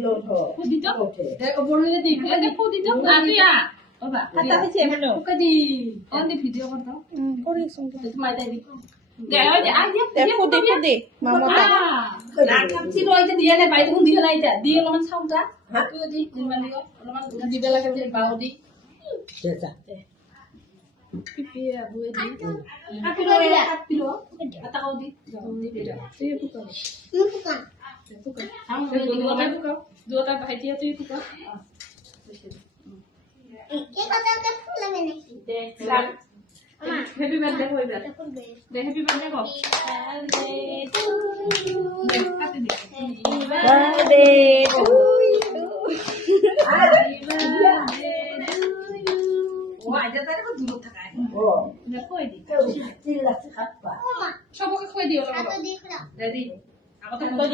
দিলো তো ফুদিতো ওঠে দেখো বড়লে দি ফেলে ফুদিতো আতিয়া বাবা খাতা হইছে মানে ওকাদি অন ভিডিও করতো করে শুনতে তোমায় তাই দি দেও যে আইয়া দেখো মামা আর কাপছি রইতে দিয়া না বাইরে কোন দিয়া নাইতা দিয়ে অলমান সাউটা তুই দি নিমান দিও অলমান দিবে লাগে যে বাও দি চেতা পিপি বুয়ে দি কাপিলো আতা কাও দি দি বেটা তুই পুকা পুকা পুকা আম দুটা ভাইটিয়া তুই পুকা ये कथा के फूल में नहीं दे हैप्पी बर्थडे होई बे दे हैप्पी बर्थडे को বার্থডে টু ও আজা তারে কো দূর থাকা ও না কই দি চিল্লাছে খাপা সবকে কই দিও तो देख रहा দাদি আগতে